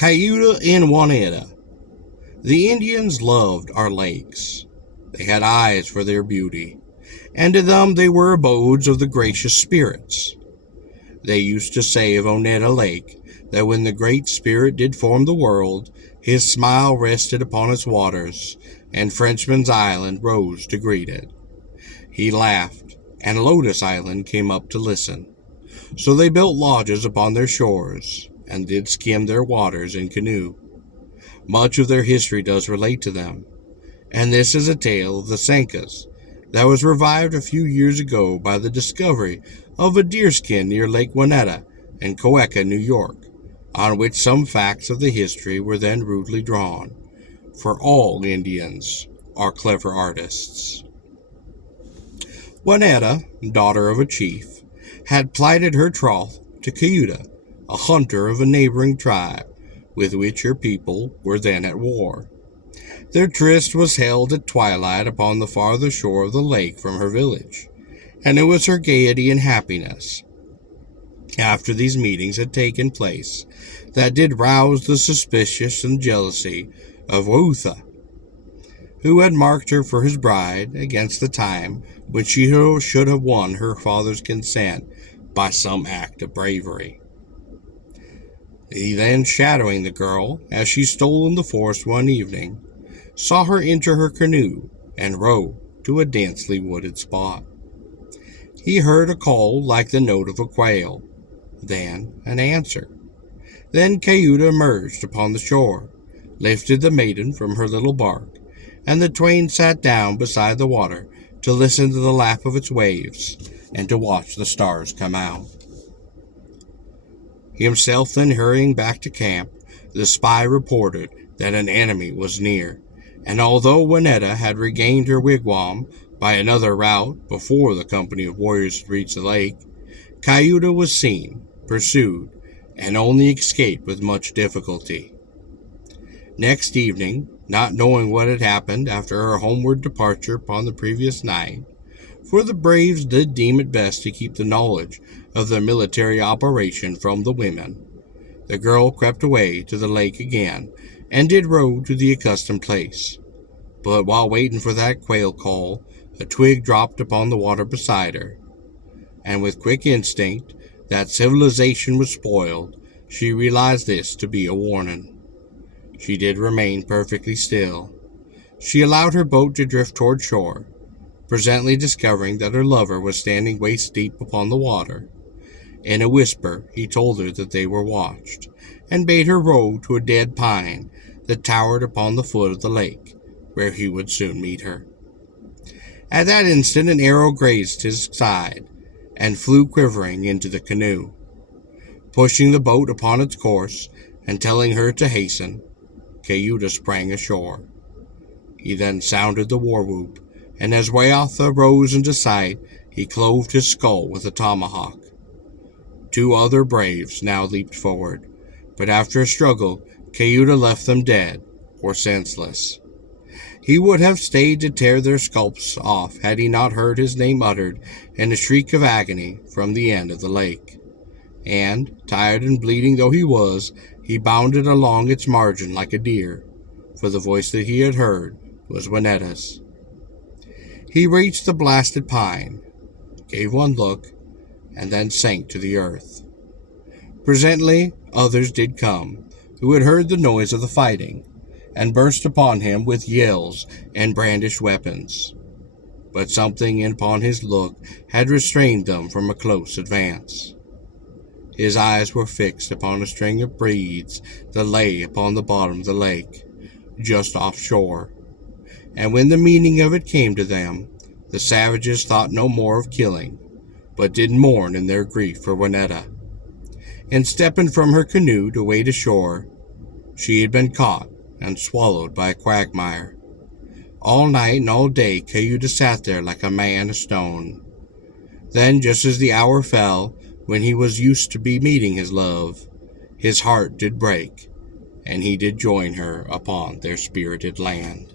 Kayuta and Waneta. The Indians loved our lakes. They had eyes for their beauty, and to them they were abodes of the gracious spirits. They used to say of Oneida Lake that when the Great Spirit did form the world, his smile rested upon its waters, and Frenchman's Island rose to greet it. He laughed, and Lotus Island came up to listen. So they built lodges upon their shores, and did skim their waters in canoe. Much of their history does relate to them, and this is a tale of the Sancas that was revived a few years ago by the discovery of a deerskin near Lake Waneta in Kayuta, New York, on which some facts of the history were then rudely drawn, for all Indians are clever artists. Waneta, daughter of a chief, had plighted her troth to Kayuta, a hunter of a neighboring tribe, with which her people were then at war. Their tryst was held at twilight upon the farther shore of the lake from her village, and it was her gaiety and happiness, after these meetings had taken place, that did rouse the suspicion and jealousy of Kayuta, who had marked her for his bride against the time when she should have won her father's consent by some act of bravery. He then, shadowing the girl as she stole in the forest one evening, saw her enter her canoe and row to a densely wooded spot. He heard a call like the note of a quail, then an answer. Then Kayuta emerged upon the shore, lifted the maiden from her little bark, and the twain sat down beside the water to listen to the lap of its waves and to watch the stars come out. Himself then hurrying back to camp, the spy reported that an enemy was near, and although Waneta had regained her wigwam by another route before the company of warriors had reached the lake, Kayuta was seen, pursued, and only escaped with much difficulty. Next evening, not knowing what had happened after her homeward departure upon the previous night, for the braves did deem it best to keep the knowledge of their military operation from the women, the girl crept away to the lake again and did row to the accustomed place. But while waiting for that quail call, a twig dropped upon the water beside her, and with quick instinct that civilization was spoiled, she realized this to be a warning. She did remain perfectly still. She allowed her boat to drift toward shore, presently discovering that her lover was standing waist deep upon the water. In a whisper he told her that they were watched, and bade her row to a dead pine that towered upon the foot of the lake, where he would soon meet her. At that instant an arrow grazed his side, and flew quivering into the canoe. Pushing the boat upon its course, and telling her to hasten, Kayuta sprang ashore. He then sounded the war-whoop, and as Wayatha rose into sight, he clove his skull with a tomahawk. 2 other braves now leaped forward, but after a struggle, Kayuta left them dead or senseless. He would have stayed to tear their scalps off had he not heard his name uttered in a shriek of agony from the end of the lake. And, tired and bleeding though he was, he bounded along its margin like a deer, for the voice that he had heard was Waneta's. He reached the blasted pine, gave one look, and then sank to the earth. Presently others did come, who had heard the noise of the fighting, and burst upon him with yells and brandished weapons. But something upon his look had restrained them from a close advance. His eyes were fixed upon a string of reeds that lay upon the bottom of the lake, just offshore, and when the meaning of it came to them, the savages thought no more of killing, but did mourn in their grief for Waneta. And stepping from her canoe to wade ashore, she had been caught and swallowed by a quagmire. All night and all day Kayuta sat there like a man of stone. Then, just as the hour fell, when he was used to be meeting his love, his heart did break, and he did join her upon their spirited land.